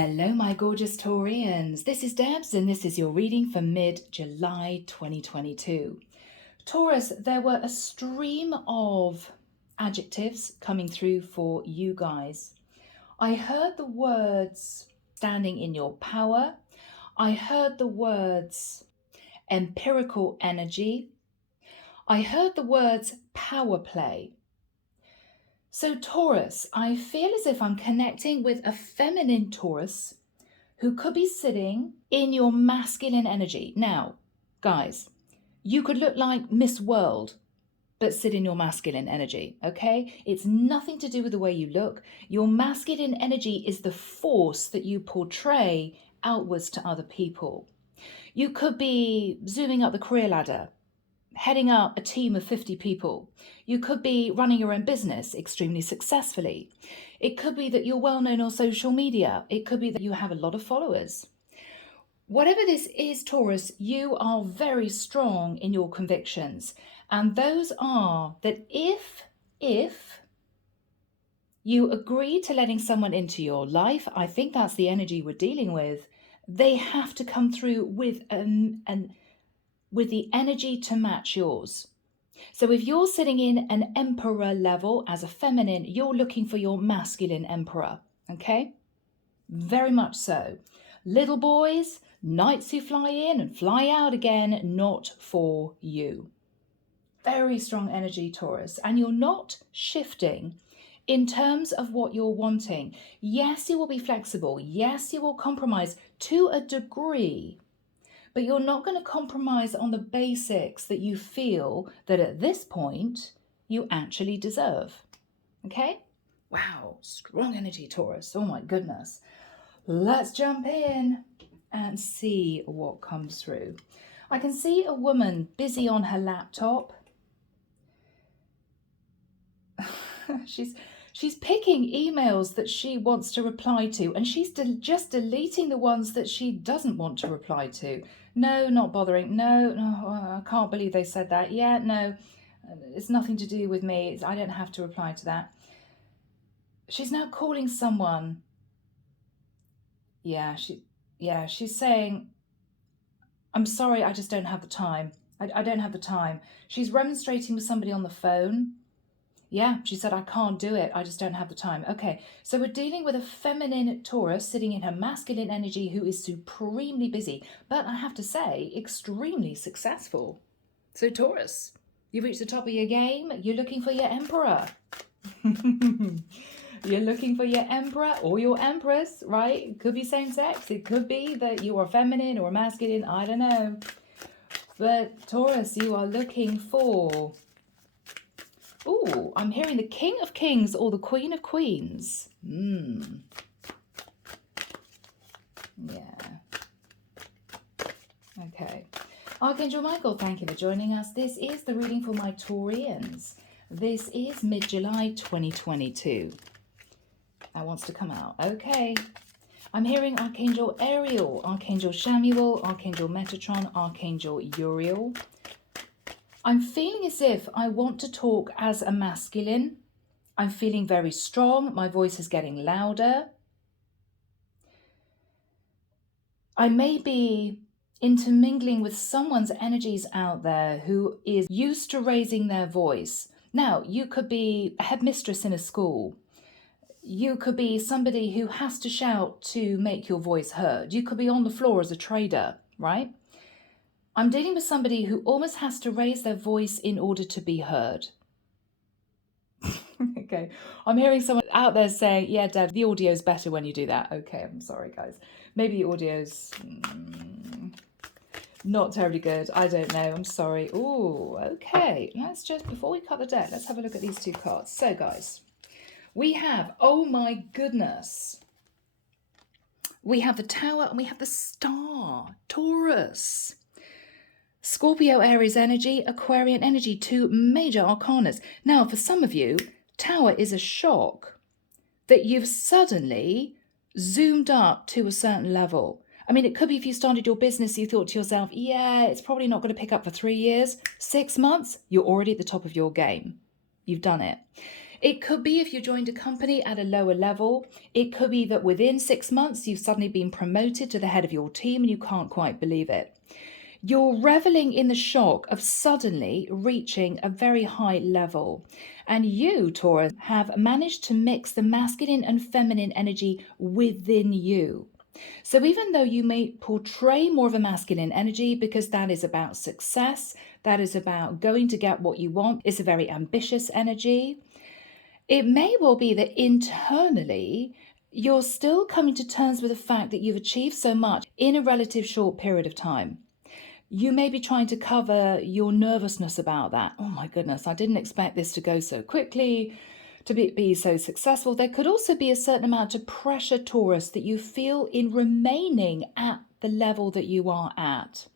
Hello, my gorgeous Taurians. This is Debs, and this is your reading for mid-July 2022. Taurus, there were a stream of adjectives coming through for you guys. I heard the words standing in your power. I heard the words empirical energy. I heard the words power play. So Taurus, I feel as if I'm connecting with a feminine Taurus who could be sitting in your masculine energy. Now, guys, you could look like Miss World, but sit in your masculine energy, okay? It's nothing to do with the way you look. Your masculine energy is the force that you portray outwards to other people. You could be zooming up the career ladder, heading up a team of 50 people. You could be running your own business extremely successfully. It could be that you're well known on social media. It could be that you have a lot of followers. Whatever this is, Taurus, you are very strong in your convictions. And those are that if you agree to letting someone into your life, I think that's the energy we're dealing with, they have to come through with the energy to match yours. So if you're sitting in an emperor level as a feminine, you're looking for your masculine emperor, okay? Very much so. Little boys, knights who fly in and fly out again, not for you. Very strong energy, Taurus. And you're not shifting in terms of what you're wanting. Yes, you will be flexible. Yes, you will compromise to a degree. But you're not going to compromise on the basics that you feel that at this point you actually deserve. Okay? Wow, strong energy, Taurus. Oh my goodness. Let's jump in and see what comes through. I can see a woman busy on her laptop. She's picking emails that she wants to reply to, and she's just deleting the ones that she doesn't want to reply to. No, not bothering. No, I can't believe they said that. Yeah, no, it's nothing to do with me. I don't have to reply to that. She's now calling someone. She's saying, I'm sorry, I just don't have the time. I don't have the time. She's remonstrating with somebody on the phone. Yeah, she said, I can't do it. I just don't have the time. Okay, so we're dealing with a feminine Taurus sitting in her masculine energy who is supremely busy, but I have to say, extremely successful. So Taurus, you've reached the top of your game. You're looking for your emperor. You're looking for your emperor or your empress, right? It could be same sex. It could be that you are feminine or masculine. I don't know. But Taurus, you are looking for... Ooh, I'm hearing the King of Kings or the Queen of Queens. Yeah. Okay. Archangel Michael, thank you for joining us. This is the reading for my Taurians. This is mid-July 2022. That wants to come out. Okay. I'm hearing Archangel Ariel, Archangel Shamuel, Archangel Metatron, Archangel Uriel. I'm feeling as if I want to talk as a masculine. I'm feeling very strong. My voice is getting louder. I may be intermingling with someone's energies out there who is used to raising their voice. Now, you could be a headmistress in a school. You could be somebody who has to shout to make your voice heard. You could be on the floor as a trader, right? I'm dealing with somebody who almost has to raise their voice in order to be heard. Okay, I'm hearing someone out there saying, yeah, Deb, the audio's better when you do that. Okay, I'm sorry, guys. Maybe the audio's not terribly good. I don't know. I'm sorry. Ooh, okay. Let's just, before we cut the deck, let's have a look at these two cards. So, guys, we have, oh my goodness, we have the Tower and we have the Star, Taurus. Scorpio, Aries energy, Aquarian energy, two major arcanas. Now, for some of you, Tower is a shock that you've suddenly zoomed up to a certain level. I mean, it could be if you started your business, you thought to yourself, yeah, it's probably not going to pick up for 3 years. 6 months, you're already at the top of your game. You've done it. It could be if you joined a company at a lower level. It could be that within 6 months you've suddenly been promoted to the head of your team and you can't quite believe it. You're reveling in the shock of suddenly reaching a very high level. And you, Taurus, have managed to mix the masculine and feminine energy within you. So even though you may portray more of a masculine energy because that is about success, that is about going to get what you want, it's a very ambitious energy, it may well be that internally you're still coming to terms with the fact that you've achieved so much in a relative short period of time. You may be trying to cover your nervousness about that. Oh my goodness, I didn't expect this to go so quickly, to be so successful. There could also be a certain amount of pressure, Taurus, that you feel in remaining at the level that you are at.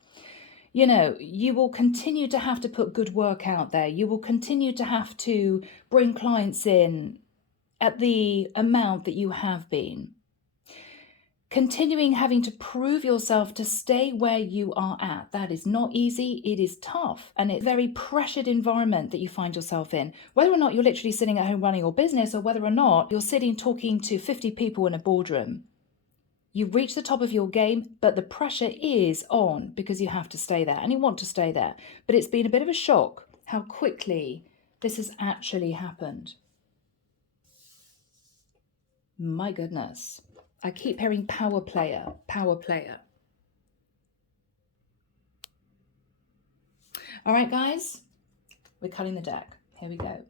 You know, you will continue to have to put good work out there. You will continue to have to bring clients in at the amount that you have been. Continuing having to prove yourself to stay where you are at. That is not easy. It is tough. And it's a very pressured environment that you find yourself in. Whether or not you're literally sitting at home running your business or whether or not you're sitting talking to 50 people in a boardroom. You've reached the top of your game, but the pressure is on because you have to stay there and you want to stay there. But it's been a bit of a shock how quickly this has actually happened. My goodness. I keep hearing power player, power player. All right, guys, we're cutting the deck. Here we go.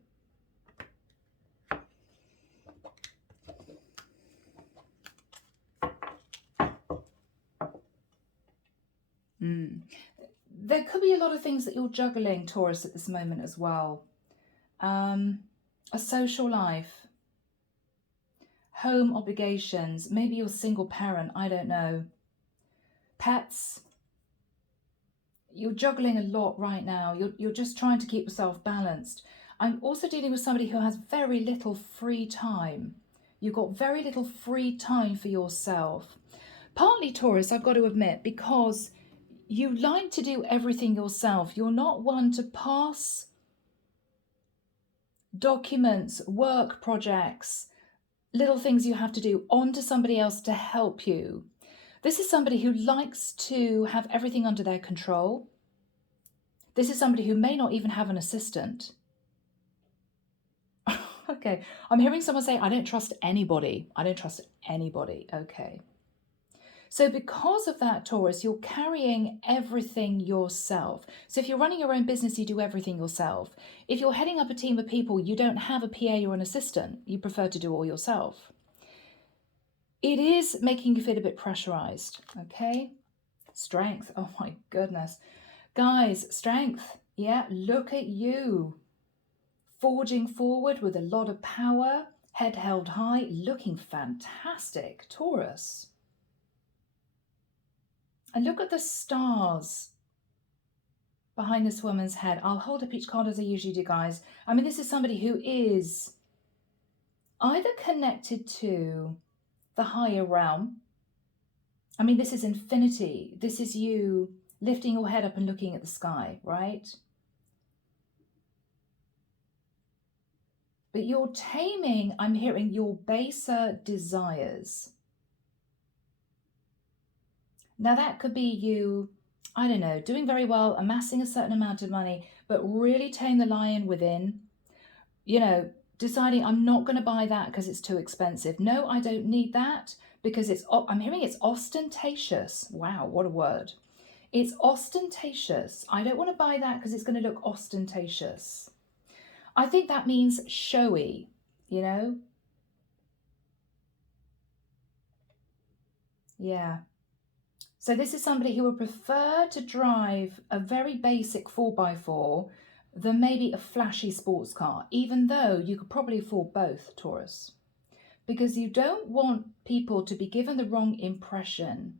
There could be a lot of things that you're juggling, Taurus, at this moment as well. A social life, home obligations, maybe you're a single parent, I don't know. Pets. You're juggling a lot right now. You're just trying to keep yourself balanced. I'm also dealing with somebody who has very little free time. You've got very little free time for yourself. Partly, Taurus, I've got to admit, because you like to do everything yourself. You're not one to pass documents, work projects, little things you have to do onto somebody else to help you. This is somebody who likes to have everything under their control. This is somebody who may not even have an assistant. Okay, I'm hearing someone say, I don't trust anybody. I don't trust anybody. Okay. So because of that, Taurus, you're carrying everything yourself. So if you're running your own business, you do everything yourself. If you're heading up a team of people, you don't have a PA or an assistant. You prefer to do all yourself. It is making you feel a bit pressurized, okay? Strength, oh my goodness. Guys, strength, yeah, look at you. Forging forward with a lot of power, head held high, looking fantastic, Taurus. And look at the stars behind this woman's head. I'll hold up each card as I usually do, guys. I mean, this is somebody who is either connected to the higher realm. I mean, this is infinity. This is you lifting your head up and looking at the sky, right? But you're taming, I'm hearing, your baser desires. Now that could be you, I don't know, doing very well, amassing a certain amount of money, but really tame the lion within. You know, deciding I'm not going to buy that because it's too expensive. No, I don't need that because I'm hearing it's ostentatious. Wow, what a word. It's ostentatious. I don't want to buy that because it's going to look ostentatious. I think that means showy, you know? Yeah. So this is somebody who would prefer to drive a very basic 4x4 than maybe a flashy sports car, even though you could probably afford both, Taurus. Because you don't want people to be given the wrong impression.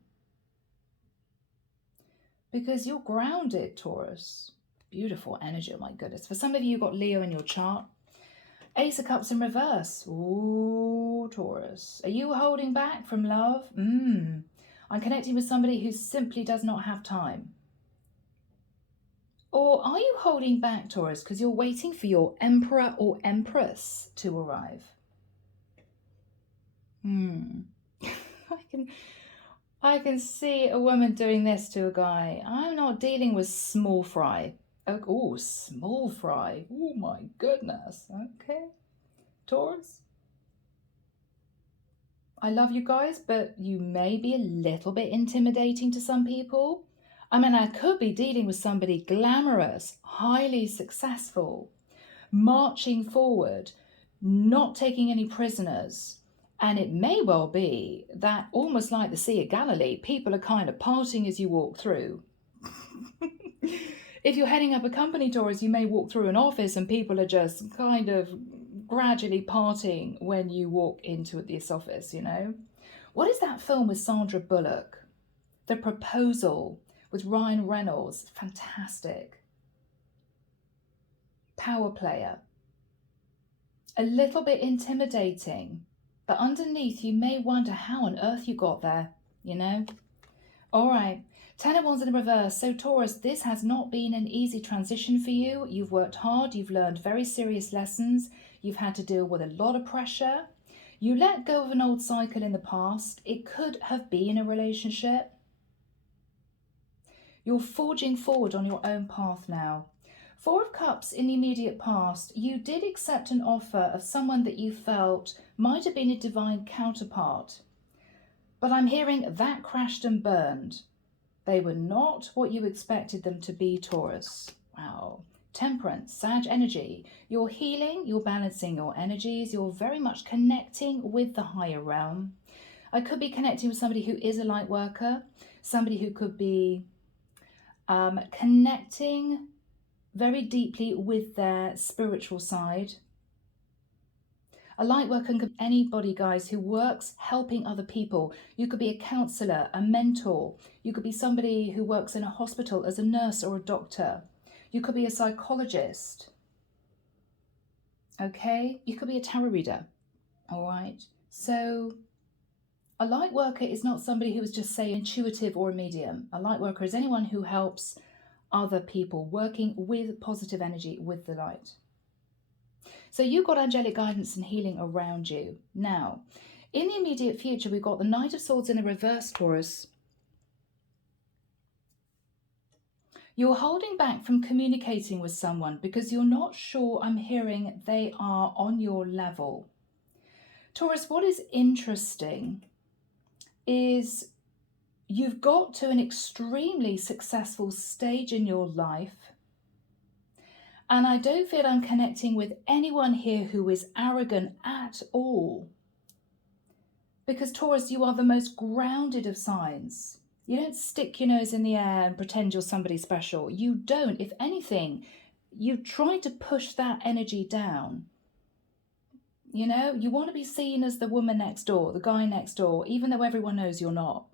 Because you're grounded, Taurus. Beautiful energy, oh my goodness. For some of you, you've got Leo in your chart. Ace of Cups in reverse. Ooh, Taurus. Are you holding back from love? I'm connecting with somebody who simply does not have time. Or are you holding back, Taurus, because you're waiting for your emperor or empress to arrive? I can see a woman doing this to a guy. I'm not dealing with small fry. Oh, small fry. Oh my goodness. Okay. Taurus. I love you guys, but you may be a little bit intimidating to some people. I mean, I could be dealing with somebody glamorous, highly successful, marching forward, not taking any prisoners. And it may well be that, almost like the Sea of Galilee, people are kind of parting as you walk through. If you're heading up a company, Taurus, you may walk through an office and people are just kind of gradually parting when you walk into this office, you know? What is that film with Sandra Bullock? The Proposal with Ryan Reynolds. Fantastic. Power player. A little bit intimidating, but underneath you may wonder how on earth you got there, you know? All right. 10 of Wands in the reverse. So Taurus, this has not been an easy transition for you. You've worked hard. You've learned very serious lessons. You've had to deal with a lot of pressure. You let go of an old cycle in the past. It could have been a relationship. You're forging forward on your own path now. 4 of Cups in the immediate past. You did accept an offer of someone that you felt might have been a divine counterpart. But I'm hearing that crashed and burned. They were not what you expected them to be, Taurus. Wow. Temperance, Sag energy. You're healing, you're balancing your energies, you're very much connecting with the higher realm. I could be connecting with somebody who is a light worker, somebody who could be connecting very deeply with their spiritual side. A light worker can be anybody, guys, who works helping other people. You could be a counsellor, a mentor. You could be somebody who works in a hospital as a nurse or a doctor. You could be a psychologist. Okay? You could be a tarot reader. All right? So a light worker is not somebody who is just, say, intuitive or a medium. A light worker is anyone who helps other people, working with positive energy, with the light. So you've got angelic guidance and healing around you. Now, in the immediate future, we've got the Knight of Swords in the reverse, Taurus. You're holding back from communicating with someone because you're not sure, I'm hearing, they are on your level. Taurus, what is interesting is you've got to an extremely successful stage in your life. And I don't feel I'm connecting with anyone here who is arrogant at all. Because Taurus, you are the most grounded of signs. You don't stick your nose in the air and pretend you're somebody special. You don't. If anything, you try to push that energy down. You know, you want to be seen as the woman next door, the guy next door, even though everyone knows you're not.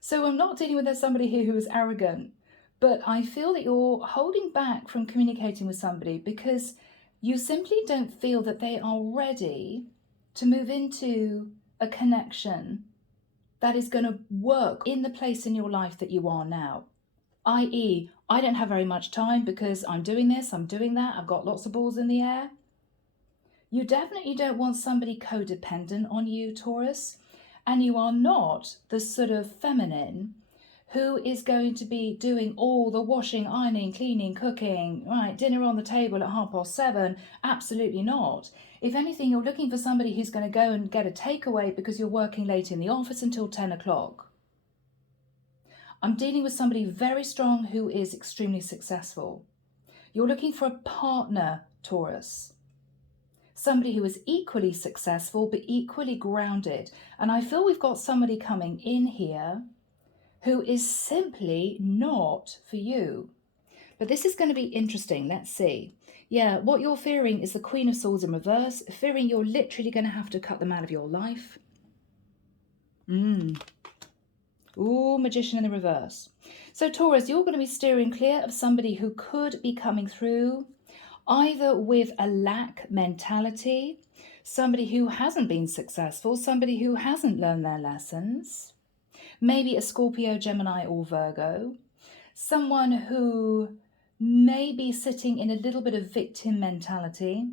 So I'm not dealing with somebody here who is arrogant. But I feel that you're holding back from communicating with somebody because you simply don't feel that they are ready to move into a connection that is going to work in the place in your life that you are now. I.e., I don't have very much time because I'm doing this, I'm doing that, I've got lots of balls in the air. You definitely don't want somebody codependent on you, Taurus, and you are not the sort of feminine who is going to be doing all the washing, ironing, cleaning, cooking, right, dinner on the table at 7:30? Absolutely not. If anything, you're looking for somebody who's going to go and get a takeaway because you're working late in the office until 10 o'clock. I'm dealing with somebody very strong who is extremely successful. You're looking for a partner, Taurus. Somebody who is equally successful but equally grounded. And I feel we've got somebody coming in here who is simply not for you. But this is going to be interesting. Let's see. Yeah, what you're fearing is the Queen of Swords in reverse, fearing you're literally going to have to cut them out of your life. Ooh, Magician in the reverse. So Taurus, you're going to be steering clear of somebody who could be coming through either with a lack mentality, somebody who hasn't been successful, somebody who hasn't learned their lessons. Maybe a Scorpio, Gemini or Virgo. someone who may be sitting in a little bit of victim mentality,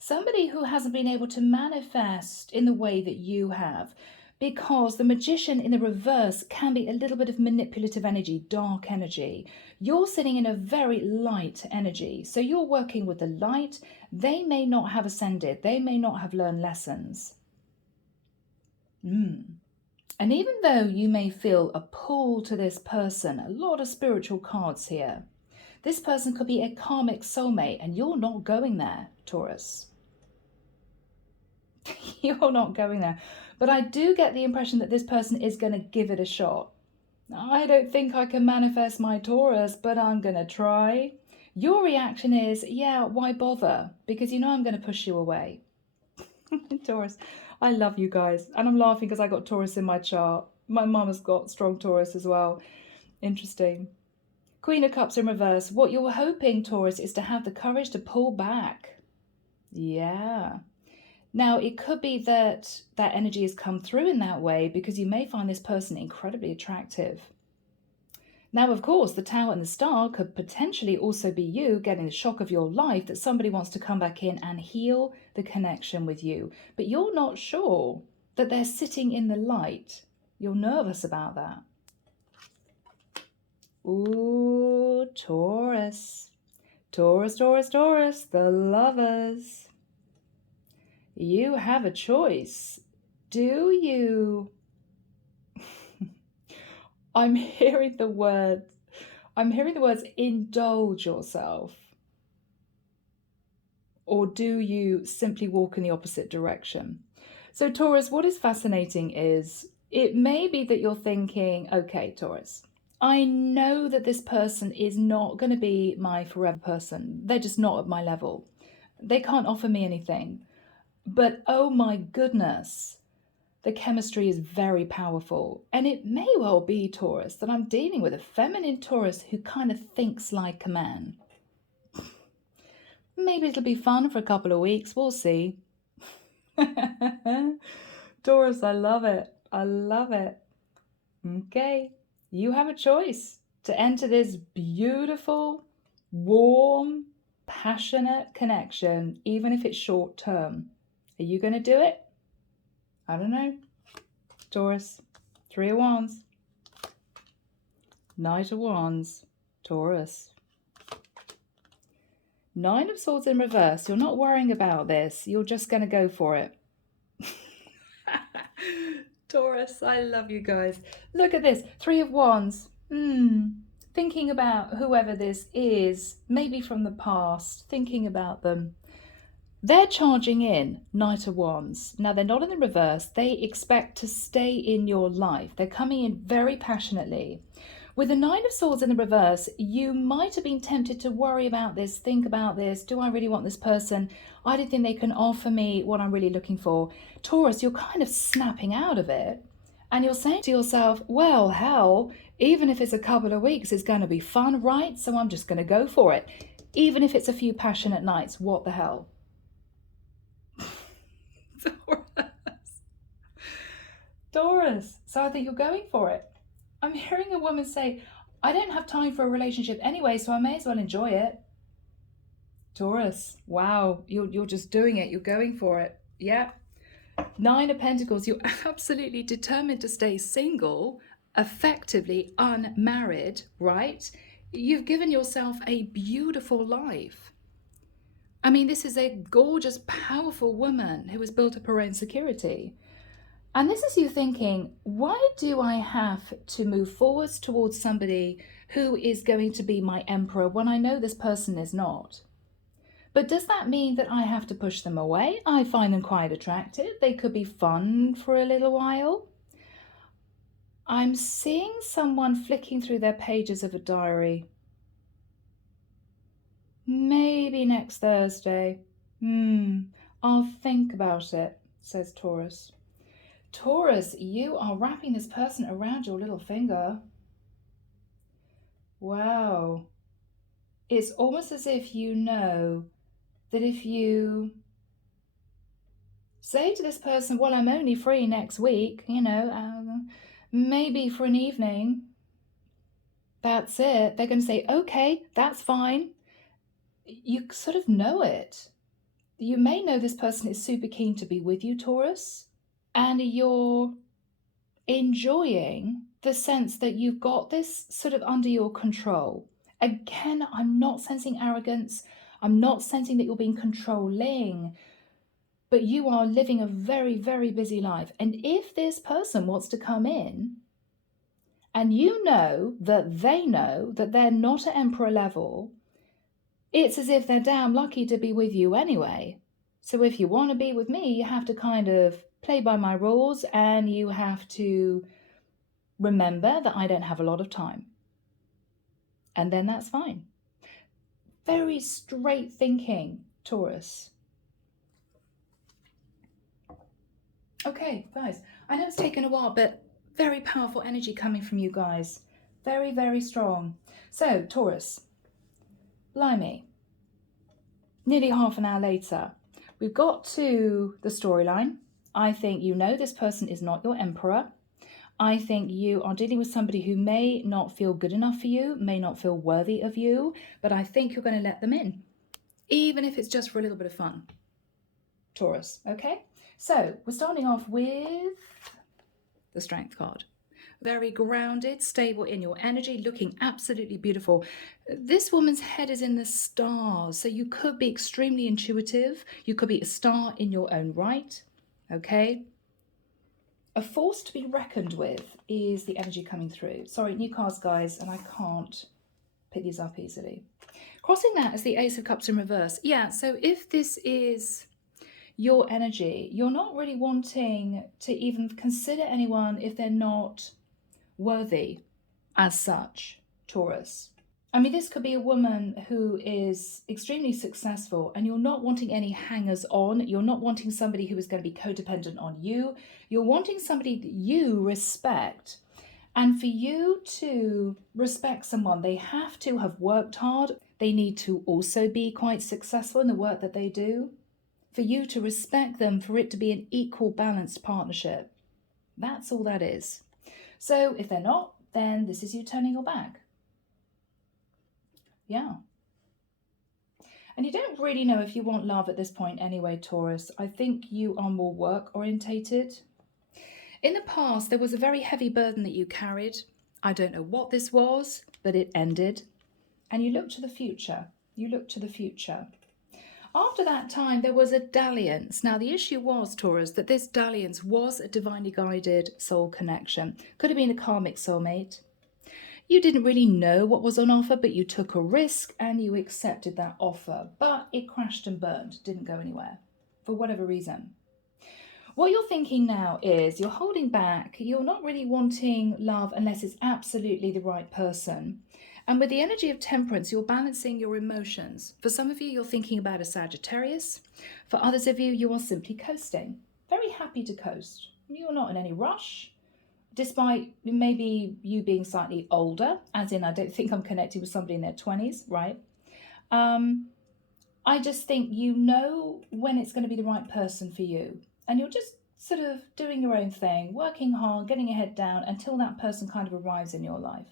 somebody who hasn't been able to manifest in the way that you have, because the Magician in the reverse can be a little bit of manipulative energy, dark energy. You're sitting in a very light energy, so you're working with the light. They may not have ascended, they may not have learned lessons. And even though you may feel a pull to this person, a lot of spiritual cards here, this person could be a karmic soulmate, and you're not going there, Taurus. You're not going there. But I do get the impression that this person is going to give it a shot. I don't think I can manifest my Taurus, but I'm going to try. Your reaction is, yeah, why bother? Because you know I'm going to push you away. Taurus, I love you guys. And I'm laughing because I got Taurus in my chart. My mum has got strong Taurus as well. Interesting. Queen of Cups in reverse. What you're hoping, Taurus, is to have the courage to pull back. Yeah. Now, it could be that that energy has come through in that way because you may find this person incredibly attractive. Now, of course, the Tower and the Star could potentially also be you getting the shock of your life that somebody wants to come back in and heal the connection with you. But you're not sure that they're sitting in the light. You're nervous about that. Ooh, Taurus. Taurus, Taurus, Taurus, the Lovers. You have a choice. Do you? I'm hearing the words indulge yourself. Or do you simply walk in the opposite direction? So Taurus, what is fascinating is it may be that you're thinking, okay, Taurus, I know that this person is not going to be my forever person. They're just not at my level. They can't offer me anything. But oh my goodness, the chemistry is very powerful. And it may well be, Taurus, that I'm dealing with a feminine Taurus who kind of thinks like a man. Maybe it'll be fun for a couple of weeks. We'll see. Taurus, I love it. I love it. Okay, you have a choice to enter this beautiful, warm, passionate connection, even if it's short term. Are you going to do it? I don't know. Taurus, 3 of Wands. Knight of Wands, Taurus. 9 of Swords in reverse. You're not worrying about this. You're just going to go for it. Taurus, I love you guys. Look at this. 3 of Wands. Thinking about whoever this is, maybe from the past, thinking about them. They're charging in, Knight of Wands. Now, they're not in the reverse. They expect to stay in your life. They're coming in very passionately. With the 9 of Swords in the reverse, you might have been tempted to worry about this, think about this. Do I really want this person? I don't think they can offer me what I'm really looking for. Taurus, you're kind of snapping out of it. And you're saying to yourself, well, hell, even if it's a couple of weeks, it's going to be fun, right? So I'm just going to go for it. Even if it's a few passionate nights, what the hell? Taurus, so I think you're going for it. I'm hearing a woman say, I don't have time for a relationship anyway, so I may as well enjoy it. Taurus, wow, you're just doing it. You're going for it. Yeah. 9 of Pentacles, you're absolutely determined to stay single, effectively unmarried, right? You've given yourself a beautiful life. I mean, this is a gorgeous, powerful woman who has built up her own security. And this is you thinking, why do I have to move forwards towards somebody who is going to be my emperor when I know this person is not? But does that mean that I have to push them away? I find them quite attractive. They could be fun for a little while. I'm seeing someone flicking through their pages of a diary. Maybe next Thursday. I'll think about it, says Taurus. Taurus, you are wrapping this person around your little finger. Wow. It's almost as if you know that if you say to this person, well, I'm only free next week, maybe for an evening, That's it. They're going to say, okay, that's fine. You sort of know it. You may know this person is super keen to be with you, Taurus, and you're enjoying the sense that you've got this sort of under your control. Again, I'm not sensing arrogance. I'm not sensing that you're being controlling, but you are living a very, very busy life. And if this person wants to come in and you know that they're not at emperor level, it's as if they're damn lucky to be with you anyway. So if you want to be with me, you have to kind of play by my rules, and you have to remember that I don't have a lot of time. And then that's fine. Very straight thinking, Taurus. Okay, guys, I know it's taken a while, but very powerful energy coming from you guys. Very, very strong. So, Taurus, blimey, nearly half an hour later, we've got to the storyline. I think you know this person is not your emperor. I think you are dealing with somebody who may not feel good enough for you, may not feel worthy of you, but I think you're going to let them in, even if it's just for a little bit of fun. Taurus, okay? So we're starting off with the Strength card. Very grounded, stable in your energy, looking absolutely beautiful. This woman's head is in the stars, so you could be extremely intuitive. You could be a star in your own right, okay? A force to be reckoned with is the energy coming through. Sorry, new cards, guys, and I can't pick these up easily. Crossing that is the Ace of Cups in reverse. Yeah, so if this is your energy, you're not really wanting to even consider anyone if they're not worthy as such, Taurus. I mean, this could be a woman who is extremely successful, and you're not wanting any hangers on. You're not wanting somebody who is going to be codependent on you. You're wanting somebody that you respect. And for you to respect someone, they have to have worked hard. They need to also be quite successful in the work that they do. For you to respect them, for it to be an equal, balanced partnership. That's all that is. So if they're not, then this is you turning your back. Yeah. And you don't really know if you want love at this point anyway, Taurus. I think you are more work orientated. In the past, there was a very heavy burden that you carried. I don't know what this was, but it ended. And you look to the future. You look to the future. After that time, there was a dalliance. Now, the issue was, Taurus, that this dalliance was a divinely guided soul connection. Could have been a karmic soulmate. You didn't really know what was on offer, but you took a risk and you accepted that offer. But it crashed and burned, didn't go anywhere, for whatever reason. What you're thinking now is you're holding back. You're not really wanting love unless it's absolutely the right person. And with the energy of temperance, you're balancing your emotions. For some of you, you're thinking about a Sagittarius. For others of you, you are simply coasting. Very happy to coast. You're not in any rush. Despite maybe you being slightly older, as in I don't think I'm connected with somebody in their 20s, right? I just think you know when it's going to be the right person for you. And you're just sort of doing your own thing, working hard, getting your head down until that person kind of arrives in your life.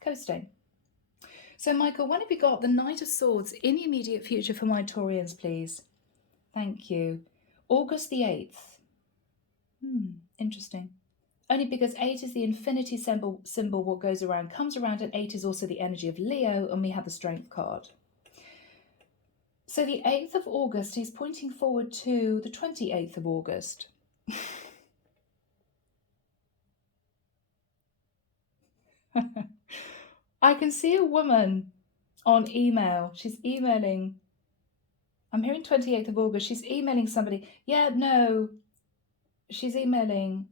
Coasting. So, Michael, when have you got the Knight of Swords in the immediate future for my Taurians, please? Thank you. August the 8th. Interesting. Only because 8 is the infinity symbol, what goes around, comes around, and 8 is also the energy of Leo, and we have the Strength card. So the 8th of August, he's pointing forward to the 28th of August. I can see a woman on email. She's emailing. I'm hearing 28th of August. She's emailing somebody. Yeah, no. She's emailing.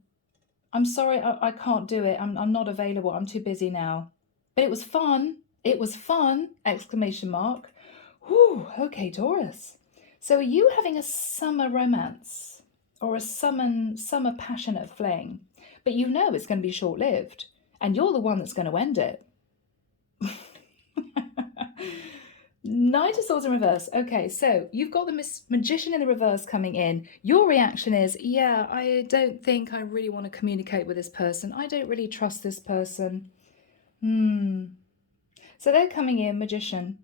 I'm sorry, I can't do it. I'm not available. I'm too busy now. But it was fun. It was fun! Exclamation mark. Whew, okay, Taurus. So are you having a summer romance or a summer passionate fling? But you know it's going to be short-lived, and you're the one that's going to end it. Knight of Swords in reverse. Okay, so you've got the Magician in the reverse coming in. Your reaction is, yeah, I don't think I really want to communicate with this person. I don't really trust this person. So they're coming in, Magician,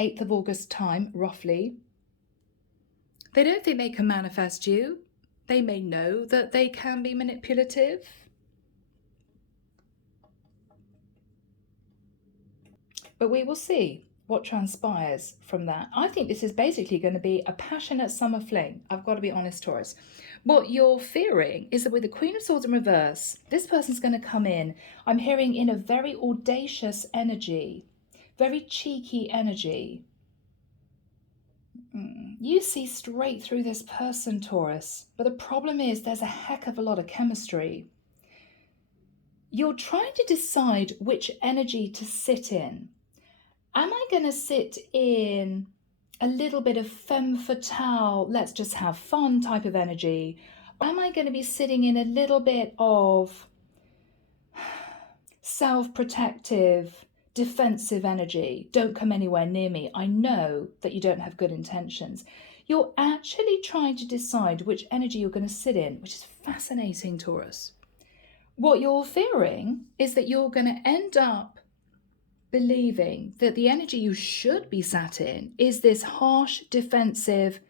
8th of August time, roughly. They don't think they can manifest you. They may know that they can be manipulative. But we will see what transpires from that. I think this is basically going to be a passionate summer fling. I've got to be honest, Taurus. What you're fearing is that with the Queen of Swords in reverse, this person's going to come in, I'm hearing, in a very audacious energy, very cheeky energy. You see straight through this person, Taurus. But the problem is there's a heck of a lot of chemistry. You're trying to decide which energy to sit in. Am I going to sit in a little bit of femme fatale, let's just have fun type of energy? Or am I going to be sitting in a little bit of self-protective, defensive energy? Don't come anywhere near me. I know that you don't have good intentions. You're actually trying to decide which energy you're going to sit in, which is fascinating, Taurus. What you're fearing is that you're going to end up believing that the energy you should be sat in is this harsh, defensive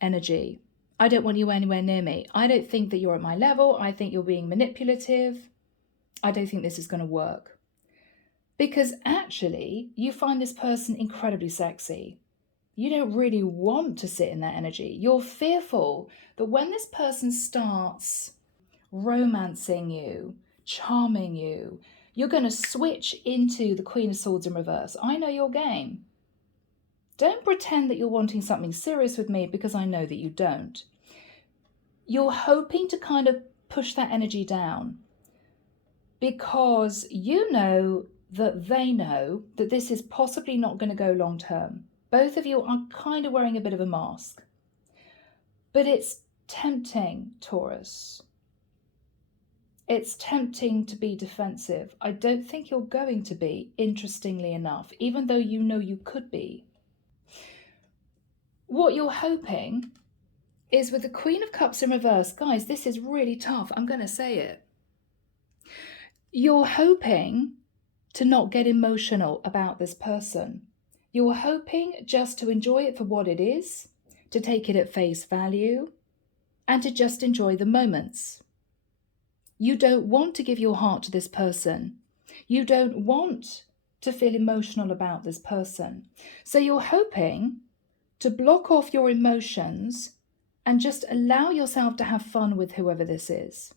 energy. I don't want you anywhere near me. I don't think that you're at my level. I think you're being manipulative. I don't think this is going to work. Because actually, you find this person incredibly sexy. You don't really want to sit in that energy. You're fearful that when this person starts romancing you, charming you, you're going to switch into the Queen of Swords in reverse. I know your game. Don't pretend that you're wanting something serious with me, because I know that you don't. You're hoping to kind of push that energy down because you know that they know that this is possibly not going to go long term. Both of you are kind of wearing a bit of a mask. But it's tempting, Taurus. It's tempting to be defensive. I don't think you're going to be, interestingly enough, even though you know you could be. What you're hoping is with the Queen of Cups in reverse, guys, this is really tough. I'm going to say it. You're hoping to not get emotional about this person. You're hoping just to enjoy it for what it is, to take it at face value, and to just enjoy the moments. You don't want to give your heart to this person. You don't want to feel emotional about this person. So you're hoping to block off your emotions and just allow yourself to have fun with whoever this is.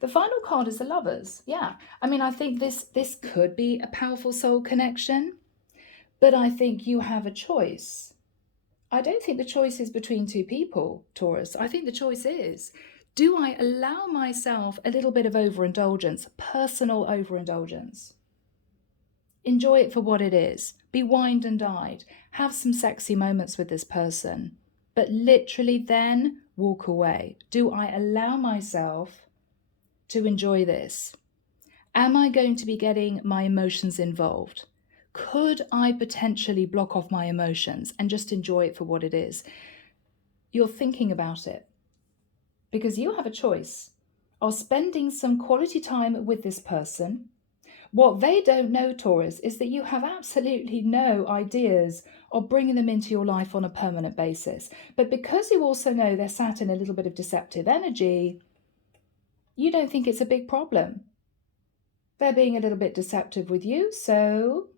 The final card is the Lovers. Yeah, I mean, I think this could be a powerful soul connection, but I think you have a choice. I don't think the choice is between two people, Taurus. I think the choice is, do I allow myself a little bit of overindulgence, personal overindulgence? Enjoy it for what it is. Be wined and dined. Have some sexy moments with this person. But literally then walk away. Do I allow myself to enjoy this? Am I going to be getting my emotions involved? Could I potentially block off my emotions and just enjoy it for what it is? You're thinking about it. Because you have a choice of spending some quality time with this person. What they don't know, Taurus, is that you have absolutely no ideas of bringing them into your life on a permanent basis. But because you also know they're sat in a little bit of deceptive energy, you don't think it's a big problem. They're being a little bit deceptive with you, so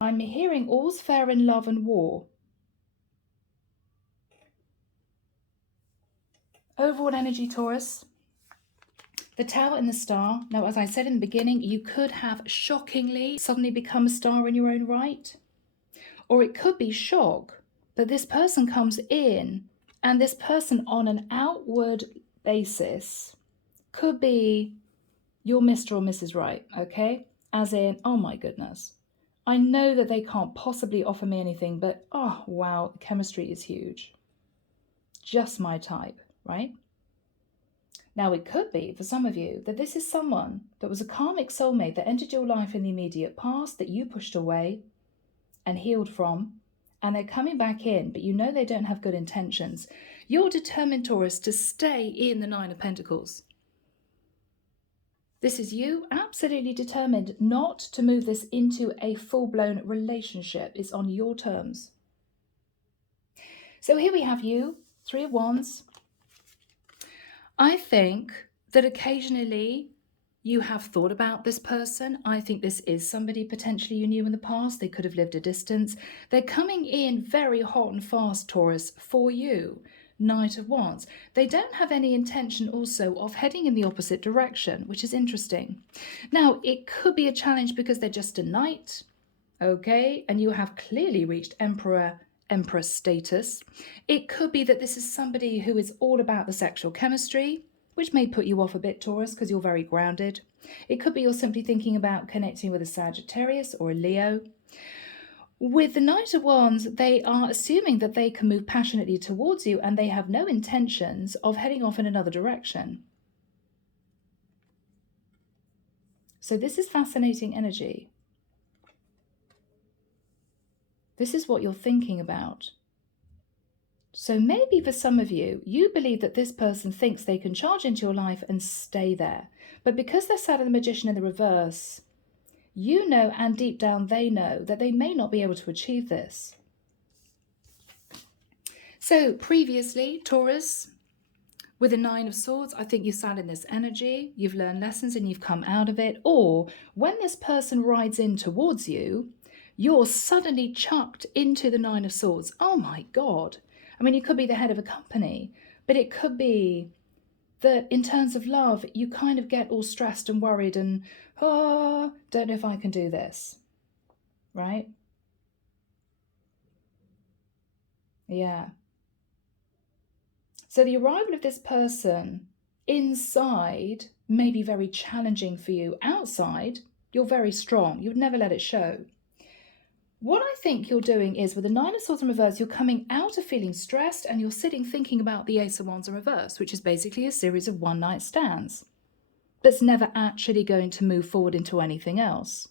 I'm hearing all's fair in love and war. Overall energy, Taurus. The Tower and the Star. Now, as I said in the beginning, you could have shockingly suddenly become a star in your own right. Or it could be shock that this person comes in and this person on an outward basis could be your Mr. or Mrs. Right, okay? As in, oh my goodness, I know that they can't possibly offer me anything, but oh wow, the chemistry is huge. Just my type, right? Now, it could be, for some of you, that this is someone that was a karmic soulmate that entered your life in the immediate past that you pushed away and healed from, and they're coming back in, but you know they don't have good intentions. You're determined, Taurus, to stay in the Nine of Pentacles. This is you absolutely determined not to move this into a full-blown relationship. It's on your terms. So here we have you, Three of Wands. I think that occasionally you have thought about this person. I think this is somebody potentially you knew in the past. They could have lived a distance. They're coming in very hot and fast, Taurus, for you. Knight of Wands. They don't have any intention also of heading in the opposite direction, which is interesting. Now, it could be a challenge because they're just a knight, okay? And you have clearly reached Empress status. It could be that this is somebody who is all about the sexual chemistry, which may put you off a bit, Taurus, because you're very grounded. It could be you're simply thinking about connecting with a Sagittarius or a Leo. With the Knight of Wands, they are assuming that they can move passionately towards you and they have no intentions of heading off in another direction. So this is fascinating energy. This is what you're thinking about. So maybe for some of you, you believe that this person thinks they can charge into your life and stay there. But because they're sat in the Magician in the reverse, you know, and deep down they know that they may not be able to achieve this. So previously, Taurus, with a Nine of Swords, I think you sat in this energy, you've learned lessons and you've come out of it. Or when this person rides in towards you, you're suddenly chucked into the Nine of Swords. Oh my God. I mean, you could be the head of a company, but it could be that in terms of love, you kind of get all stressed and worried and, oh, don't know if I can do this, right? Yeah. So the arrival of this person inside may be very challenging for you. Outside, you're very strong. You'd never let it show. What I think you're doing is with the Nine of Swords in reverse, you're coming out of feeling stressed and you're sitting thinking about the Ace of Wands in reverse, which is basically a series of one-night stands that's never actually going to move forward into anything else.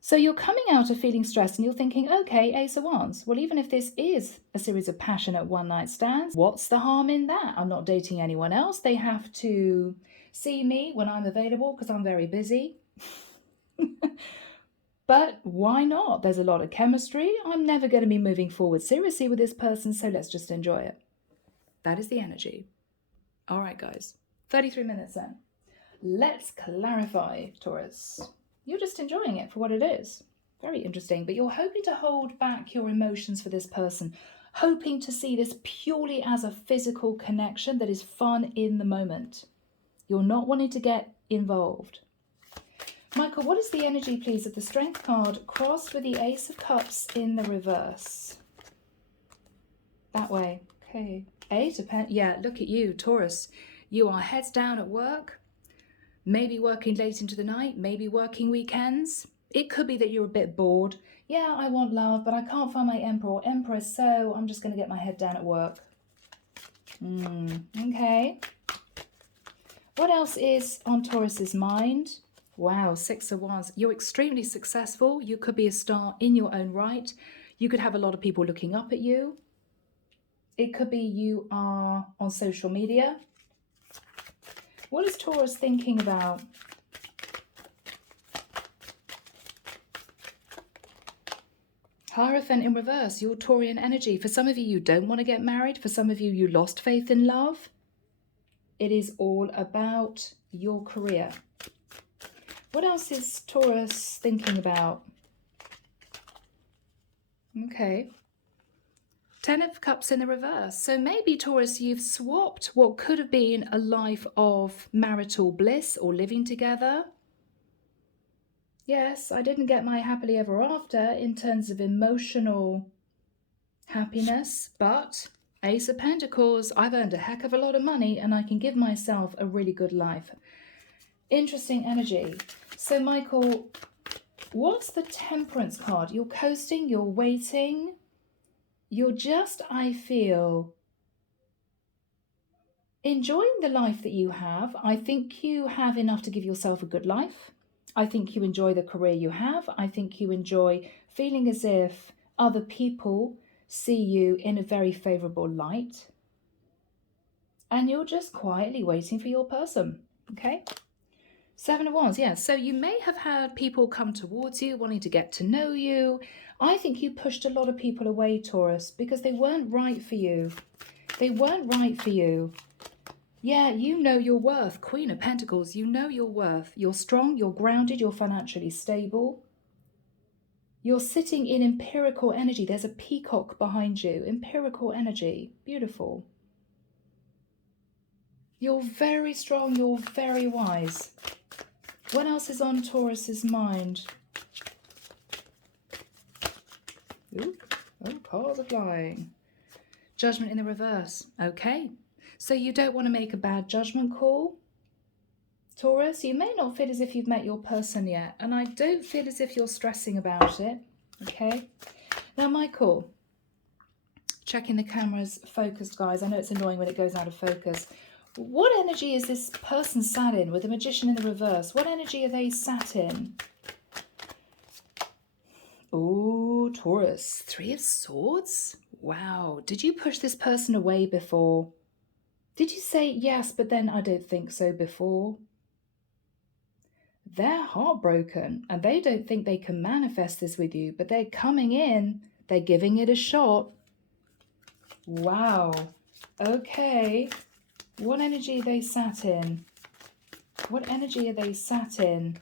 So you're coming out of feeling stressed and you're thinking, okay, Ace of Wands. Well, even if this is a series of passionate one-night stands, what's the harm in that? I'm not dating anyone else. They have to see me when I'm available because I'm very busy. But why not? There's a lot of chemistry. I'm never going to be moving forward seriously with this person, so let's just enjoy it. That is the energy. All right, guys, 33 minutes in. Let's clarify, Taurus. You're just enjoying it for what it is. Very interesting, but you're hoping to hold back your emotions for this person, hoping to see this purely as a physical connection that is fun in the moment. You're not wanting to get involved. Michael, what is the energy, please, of the Strength card crossed with the Ace of Cups in the reverse? That way. Okay. Eight of Pentacles. Yeah, look at you, Taurus. You are heads down at work, maybe working late into the night, maybe working weekends. It could be that you're a bit bored. Yeah, I want love, but I can't find my Emperor or Empress, so I'm just going to get my head down at work. Okay. What else is on Taurus's mind? Wow, Six of Wands. You're extremely successful. You could be a star in your own right. You could have a lot of people looking up at you. It could be you are on social media. What is Taurus thinking about? Hierophant in reverse, your Taurian energy. For some of you, you don't want to get married. For some of you, you lost faith in love. It is all about your career. What else is Taurus thinking about? Okay. Ten of Cups in the reverse. So maybe, Taurus, you've swapped what could have been a life of marital bliss or living together. Yes, I didn't get my happily ever after in terms of emotional happiness, but Ace of Pentacles, I've earned a heck of a lot of money and I can give myself a really good life. Interesting energy. So, Michael, what's the Temperance card? You're coasting, you're waiting, you're just, I feel, enjoying the life that you have. I think you have enough to give yourself a good life. I think you enjoy the career you have. I think you enjoy feeling as if other people see you in a very favourable light. And you're just quietly waiting for your person, okay? Seven of Wands, yeah. So you may have had people come towards you, wanting to get to know you. I think you pushed a lot of people away, Taurus, because they weren't right for you. They weren't right for you. Yeah, you know your worth. Queen of Pentacles, you know your worth. You're strong, you're grounded, you're financially stable. You're sitting in empirical energy. There's a peacock behind you. Empirical energy. Beautiful. You're very strong, you're very wise. What else is on Taurus's mind? Ooh, oh, cards are flying. Judgment in the reverse. Okay. So you don't want to make a bad judgment call, Taurus. You may not feel as if you've met your person yet, and I don't feel as if you're stressing about it. Okay. Now, Michael, checking the camera's focused, guys. I know it's annoying when it goes out of focus. What energy is this person sat in with the Magician in the reverse? What energy are they sat in? Oh, Taurus, Three of Swords? Wow. Did you push this person away before? Did you say yes, but then I don't think so before? They're heartbroken and they don't think they can manifest this with you, but they're coming in. They're giving it a shot. Wow. Okay. What energy are they sat in? What energy are they sat in?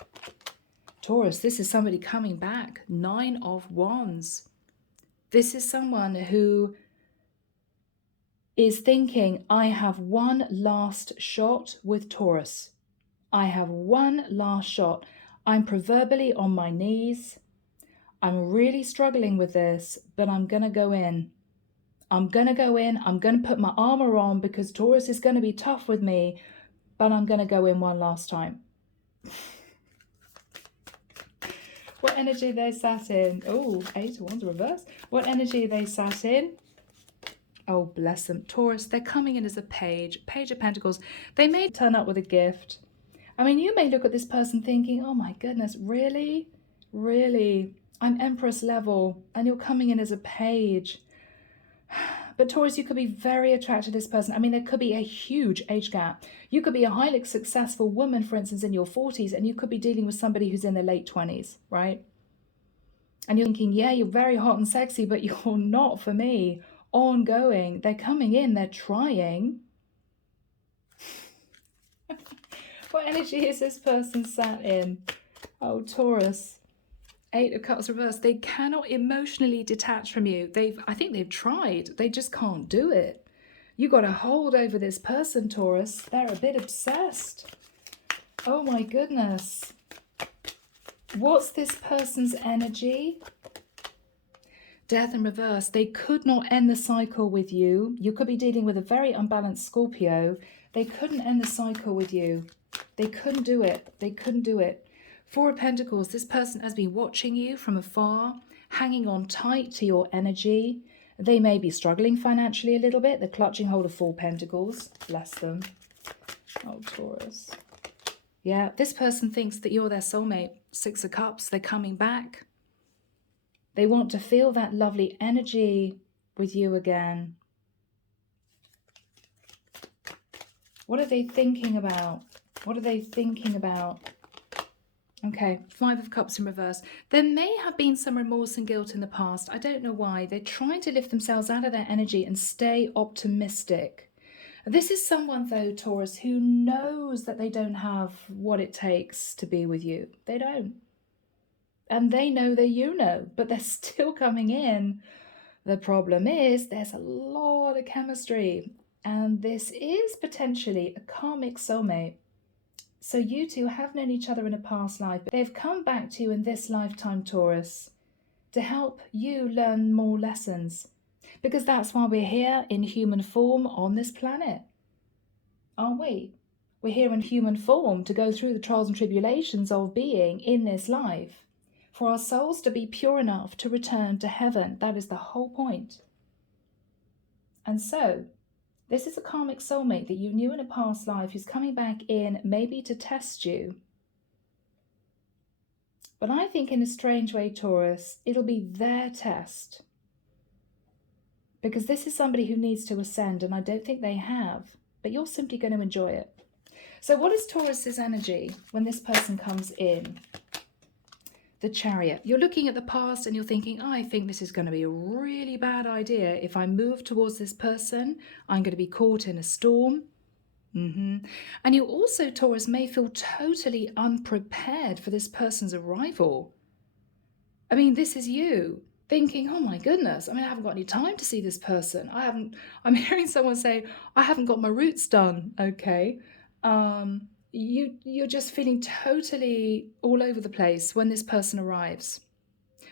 Taurus, this is somebody coming back. Nine of Wands. This is someone who is thinking, I have one last shot with Taurus. I have one last shot. I'm proverbially on my knees. I'm really struggling with this, but I'm going to go in. I'm going to go in. I'm going to put my armor on because Taurus is going to be tough with me, but I'm going to go in one last time. What energy are they sat in? Oh, Eight of Wands reverse. What energy are they sat in? Oh, bless them. Taurus, they're coming in as a page. Page of Pentacles. They may turn up with a gift. I mean, you may look at this person thinking, oh my goodness, really? Really? I'm Empress level and you're coming in as a page. But Taurus, you could be very attracted to this person. I mean, there could be a huge age gap. You could be a highly successful woman, for instance, in your 40s, and you could be dealing with somebody who's in their late 20s, right? And you're thinking, yeah, you're very hot and sexy, but you're not for me. Ongoing. They're coming in, they're trying. What energy is this person sat in? Oh, Taurus. Eight of Cups reversed. They cannot emotionally detach from you. I think they've tried. They just can't do it. You got a hold over this person, Taurus. They're a bit obsessed. Oh my goodness. What's this person's energy? Death in reverse. They could not end the cycle with you. You could be dealing with a very unbalanced Scorpio. They couldn't end the cycle with you. They couldn't do it. They couldn't do it. Four of Pentacles. This person has been watching you from afar, hanging on tight to your energy. They may be struggling financially a little bit. They're clutching hold of Four Pentacles. Bless them. Oh, Taurus. Yeah, this person thinks that you're their soulmate. Six of Cups. They're coming back. They want to feel that lovely energy with you again. What are they thinking about? What are they thinking about? Okay, Five of Cups in reverse. There may have been some remorse and guilt in the past. I don't know why. They're trying to lift themselves out of their energy and stay optimistic. This is someone, though, Taurus, who knows that they don't have what it takes to be with you. They don't. And they know that you know, but they're still coming in. The problem is there's a lot of chemistry, and this is potentially a karmic soulmate. So you two have known each other in a past life, but they've come back to you in this lifetime, Taurus, to help you learn more lessons. Because that's why we're here in human form on this planet, aren't we? We're here in human form to go through the trials and tribulations of being in this life, for our souls to be pure enough to return to heaven. That is the whole point. And so, this is a karmic soulmate that you knew in a past life who's coming back in maybe to test you. But I think in a strange way, Taurus, it'll be their test. Because this is somebody who needs to ascend, and I don't think they have. But you're simply going to enjoy it. So what is Taurus's energy when this person comes in? The Chariot. You're looking at the past and you're thinking, I think this is going to be a really bad idea. If I move towards this person, I'm going to be caught in a storm. And you also, Taurus, may feel totally unprepared for this person's arrival. I mean, this is you thinking, oh my goodness, I mean, I haven't got any time to see this person. I'm hearing someone say, I haven't got my roots done. Okay. You're just feeling totally all over the place when this person arrives.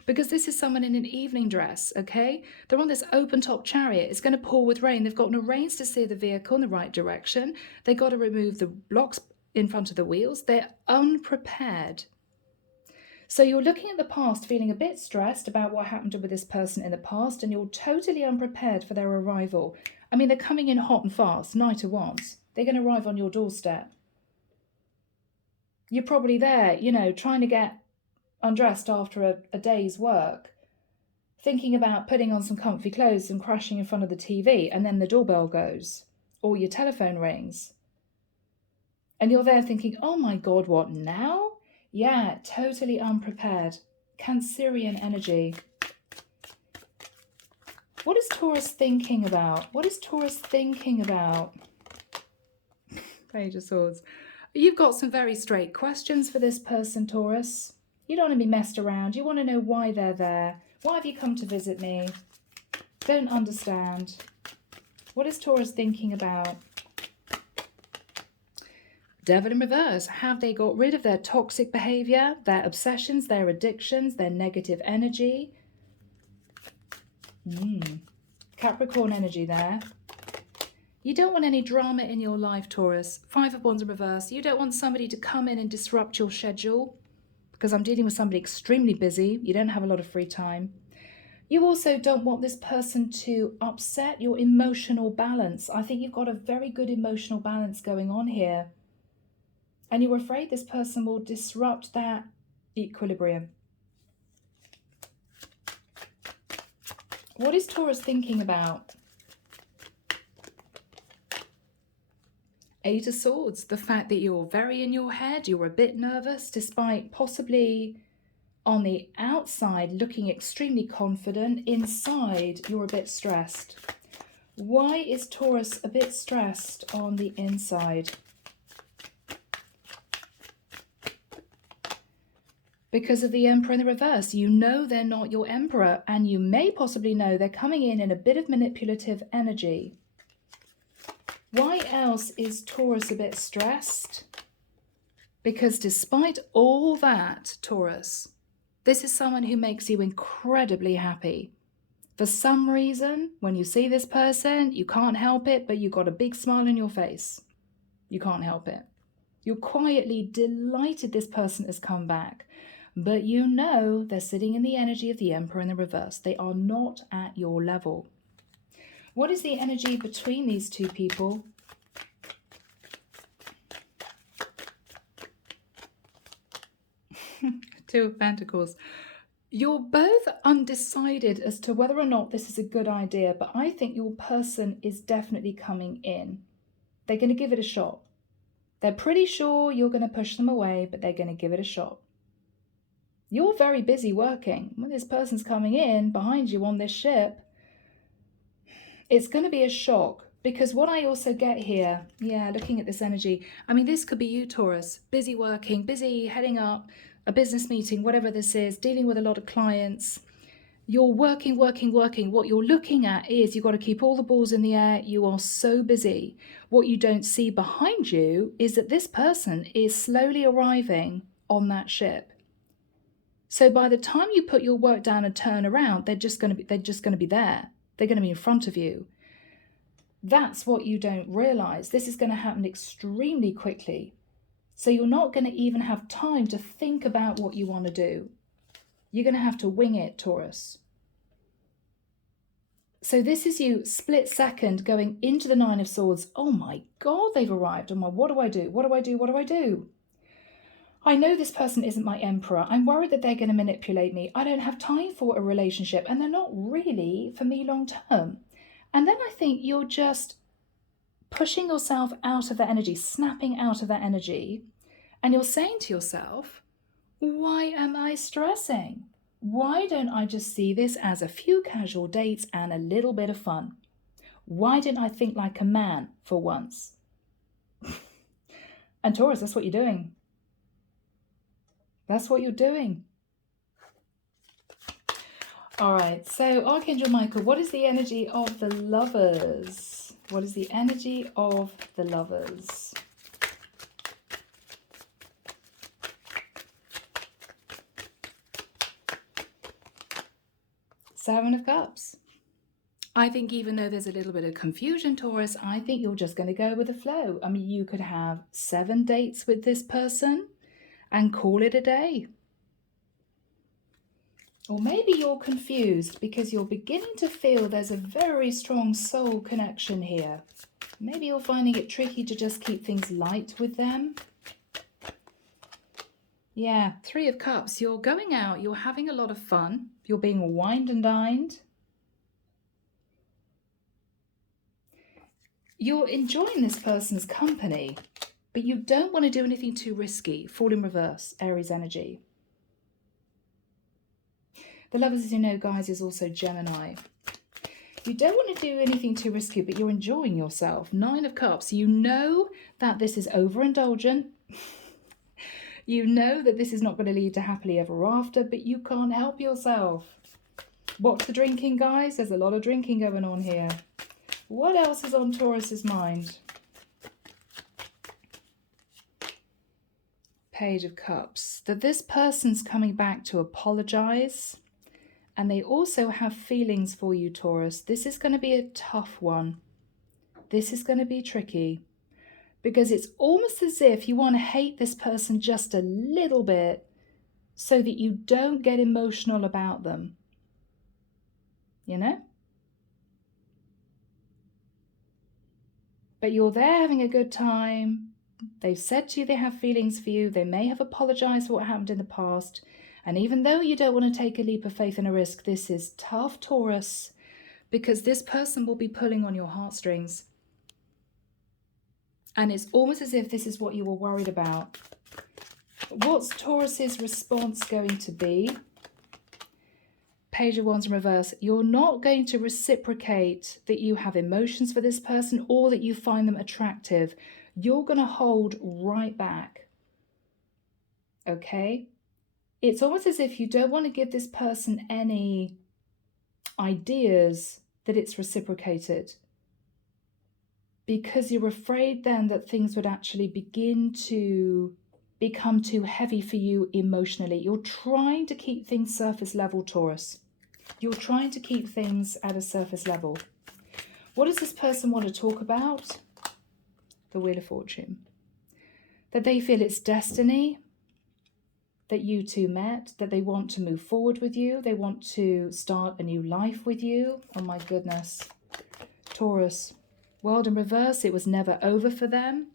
Because this is someone in an evening dress, okay? They're on this open top chariot. It's going to pour with rain. They've got no reins to steer the vehicle in the right direction. They've got to remove the blocks in front of the wheels. They're unprepared. So you're looking at the past, feeling a bit stressed about what happened with this person in the past, and you're totally unprepared for their arrival. I mean, they're coming in hot and fast, night at once. They're going to arrive on your doorstep. You're probably there, trying to get undressed after a day's work, thinking about putting on some comfy clothes and crashing in front of the TV, and then the doorbell goes, or your telephone rings. And you're there thinking, oh my God, what now? Yeah, totally unprepared. Cancerian energy. What is Taurus thinking about? What is Taurus thinking about? Page of Swords. You've got some very straight questions for this person, Taurus. You don't want to be messed around. You want to know why they're there. Why have you come to visit me? Don't understand. What is Taurus thinking about? Devil in reverse. Have they got rid of their toxic behavior, their obsessions, their addictions, their negative energy? Capricorn energy there. You don't want any drama in your life, Taurus. Five of Wands in reverse. You don't want somebody to come in and disrupt your schedule, because I'm dealing with somebody extremely busy. You don't have a lot of free time. You also don't want this person to upset your emotional balance. I think you've got a very good emotional balance going on here. And you're afraid this person will disrupt that equilibrium. What is Taurus thinking about? Eight of Swords, the fact that you're very in your head, you're a bit nervous, despite possibly on the outside looking extremely confident. Inside, you're a bit stressed. Why is Taurus a bit stressed on the inside? Because of the Emperor in the reverse. You know they're not your Emperor, and you may possibly know they're coming in a bit of manipulative energy. Why else is Taurus a bit stressed? Because despite all that, Taurus, this is someone who makes you incredibly happy. For some reason, when you see this person, you can't help it, but you've got a big smile on your face. You can't help it. You're quietly delighted this person has come back, but you know they're sitting in the energy of the Emperor in the reverse. They are not at your level. What is the energy between these two people? Two of Pentacles. You're both undecided as to whether or not this is a good idea, but I think your person is definitely coming in. They're going to give it a shot. They're pretty sure you're going to push them away, but they're going to give it a shot. You're very busy working. When this person's coming in behind you on this ship, it's going to be a shock, because what I also get here, looking at this energy, I mean, this could be you, Taurus, busy working, busy heading up a business meeting, whatever this is, dealing with a lot of clients. You're working. What you're looking at is you've got to keep all the balls in the air. You are so busy. What you don't see behind you is that this person is slowly arriving on that ship. So by the time you put your work down and turn around, they're just going to be there. They're going to be in front of you. That's what you don't realize. This is going to happen extremely quickly. So you're not going to even have time to think about what you want to do. You're going to have to wing it, Taurus. So this is you split second going into the Nine of Swords. Oh my God, they've arrived. Oh my, what do I do? What do I do? What do I do? I know this person isn't my Emperor. I'm worried that they're going to manipulate me. I don't have time for a relationship, and they're not really for me long term. And then I think you're just pushing yourself out of that energy, snapping out of that energy, and you're saying to yourself, why am I stressing? Why don't I just see this as a few casual dates and a little bit of fun? Why didn't I think like a man for once? And Taurus, that's what you're doing. That's what you're doing. All right, so Archangel Michael, what is the energy of the Lovers? What is the energy of the Lovers? Seven of Cups. I think even though there's a little bit of confusion, Taurus, I think you're just going to go with the flow. I mean, you could have 7 dates with this person and call it a day. Or maybe you're confused because you're beginning to feel there's a very strong soul connection here. Maybe you're finding it tricky to just keep things light with them. Yeah, 3 of Cups. You're going out, you're having a lot of fun, you're being wined and dined. You're enjoying this person's company, but you don't want to do anything too risky. Fall in reverse, Aries energy. The Lovers, as you know, guys, is also Gemini. You don't want to do anything too risky, but you're enjoying yourself. 9 of Cups. You know that this is overindulgent. You know that this is not going to lead to happily ever after, but you can't help yourself. What's the drinking, guys? There's a lot of drinking going on here. What else is on Taurus's mind? Page of Cups. That this person's coming back to apologize. And they also have feelings for you, Taurus. This is going to be a tough one. This is going to be tricky. Because it's almost as if you want to hate this person just a little bit so that you don't get emotional about them. You know? But you're there having a good time. They've said to you they have feelings for you. They may have apologized for what happened in the past. And even though you don't want to take a leap of faith and a risk, this is tough, Taurus, because this person will be pulling on your heartstrings. And it's almost as if this is what you were worried about. What's Taurus's response going to be? Page of Wands in reverse. You're not going to reciprocate that you have emotions for this person or that you find them attractive. You're going to hold right back. Okay? It's almost as if you don't want to give this person any ideas that it's reciprocated, because you're afraid then that things would actually begin to become too heavy for you emotionally. You're trying to keep things surface level, Taurus. You're trying to keep things at a surface level. What does this person want to talk about? The Wheel of Fortune. That they feel it's destiny, that you two met, that they want to move forward with you. They want to start a new life with you. Oh my goodness. Taurus. World in reverse. It was never over for them.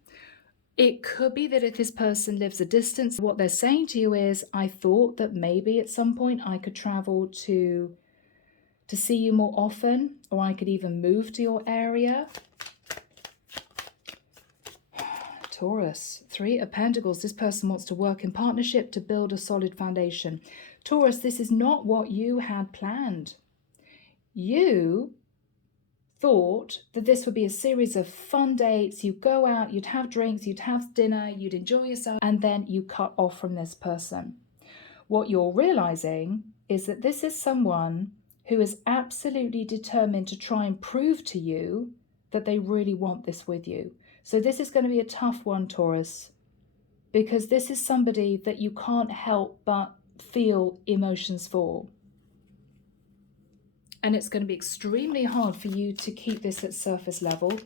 It could be that if this person lives a distance, what they're saying to you is, I thought that maybe at some point I could travel to see you more often, or I could even move to your area. Taurus, 3 of Pentacles. This person wants to work in partnership to build a solid foundation. Taurus, this is not what you had planned. You thought that this would be a series of fun dates. You'd go out, you'd have drinks, you'd have dinner, you'd enjoy yourself, and then you cut off from this person. What you're realizing is that this is someone who is absolutely determined to try and prove to you that they really want this with you. So this is going to be a tough one, Taurus, because this is somebody that you can't help but feel emotions for. And it's going to be extremely hard for you to keep this at surface level.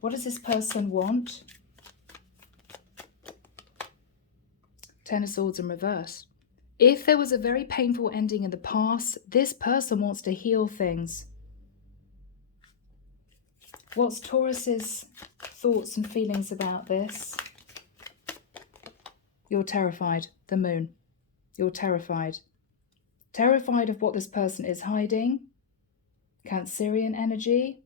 What does this person want? 10 of Swords in reverse. If there was a very painful ending in the past, this person wants to heal things. What's Taurus's thoughts and feelings about this? You're terrified. The Moon. You're terrified. Terrified of what this person is hiding. Cancerian energy.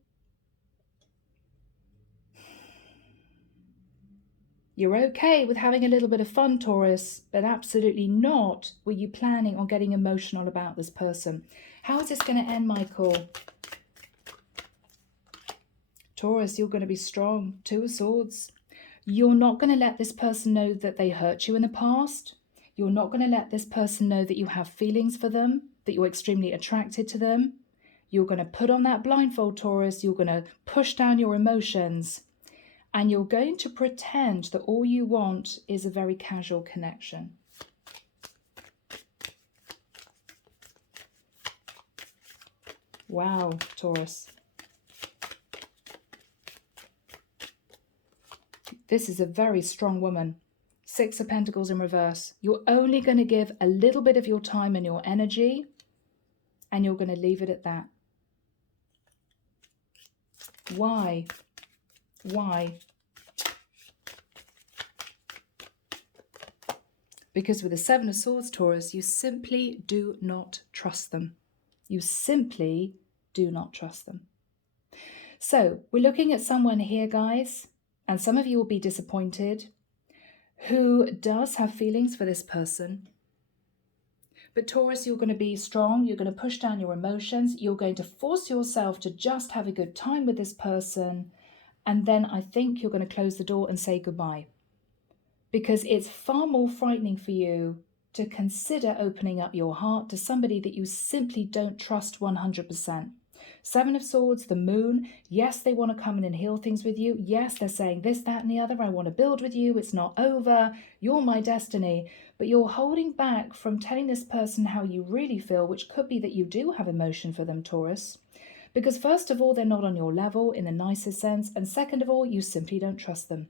You're okay with having a little bit of fun, Taurus, but absolutely not were you planning on getting emotional about this person. How is this going to end, Michael? Taurus, you're going to be strong. Two of Swords. You're not going to let this person know that they hurt you in the past. You're not going to let this person know that you have feelings for them, that you're extremely attracted to them. You're going to put on that blindfold, Taurus. You're going to push down your emotions. And you're going to pretend that all you want is a very casual connection. Wow, Taurus. This is a very strong woman. Six of Pentacles in reverse. You're only going to give a little bit of your time and your energy, and you're going to leave it at that. Why? Why? Because with the Seven of Swords, Taurus, you simply do not trust them. You simply do not trust them. So we're looking at someone here, guys, and some of you will be disappointed, who does have feelings for this person. But Taurus, you're going to be strong. You're going to push down your emotions. You're going to force yourself to just have a good time with this person. And then I think you're going to close the door and say goodbye. Because it's far more frightening for you to consider opening up your heart to somebody that you simply don't trust 100%. Seven of Swords, the Moon. Yes, they want to come in and heal things with you. Yes, they're saying this, that, and the other. I want to build with you. It's not over. You're my destiny. But you're holding back from telling this person how you really feel, which could be that you do have emotion for them, Taurus. Because first of all, they're not on your level in the nicest sense. And second of all, you simply don't trust them.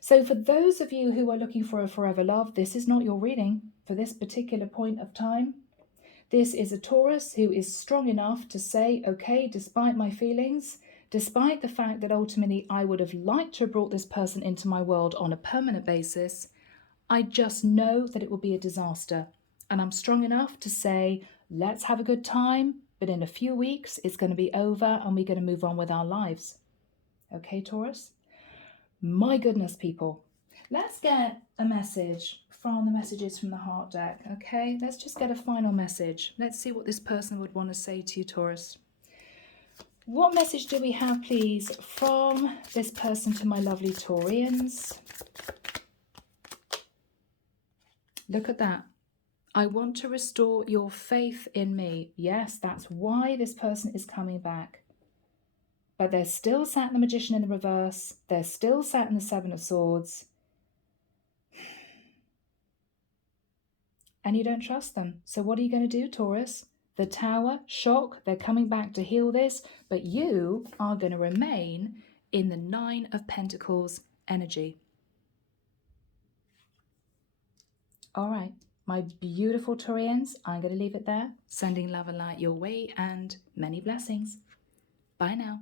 So for those of you who are looking for a forever love, this is not your reading for this particular point of time. This is a Taurus who is strong enough to say, okay, despite my feelings, despite the fact that ultimately I would have liked to have brought this person into my world on a permanent basis, I just know that it will be a disaster. And I'm strong enough to say, let's have a good time, but in a few weeks it's going to be over and we're going to move on with our lives. Okay, Taurus? My goodness, people. Let's get a message from the messages from the heart deck, okay? Let's just get a final message. Let's see what this person would want to say to you, Taurus. What message do we have, please, from this person to my lovely Taurians? Look at that. I want to restore your faith in me. Yes, that's why this person is coming back. But they're still sat in the Magician in the reverse. They're still sat in the Seven of Swords. And you don't trust them. So what are you going to do, Taurus? The Tower, shock, they're coming back to heal this. But you are going to remain in the Nine of Pentacles energy. All right, my beautiful Taurians, I'm going to leave it there. Sending love and light your way and many blessings. Bye now.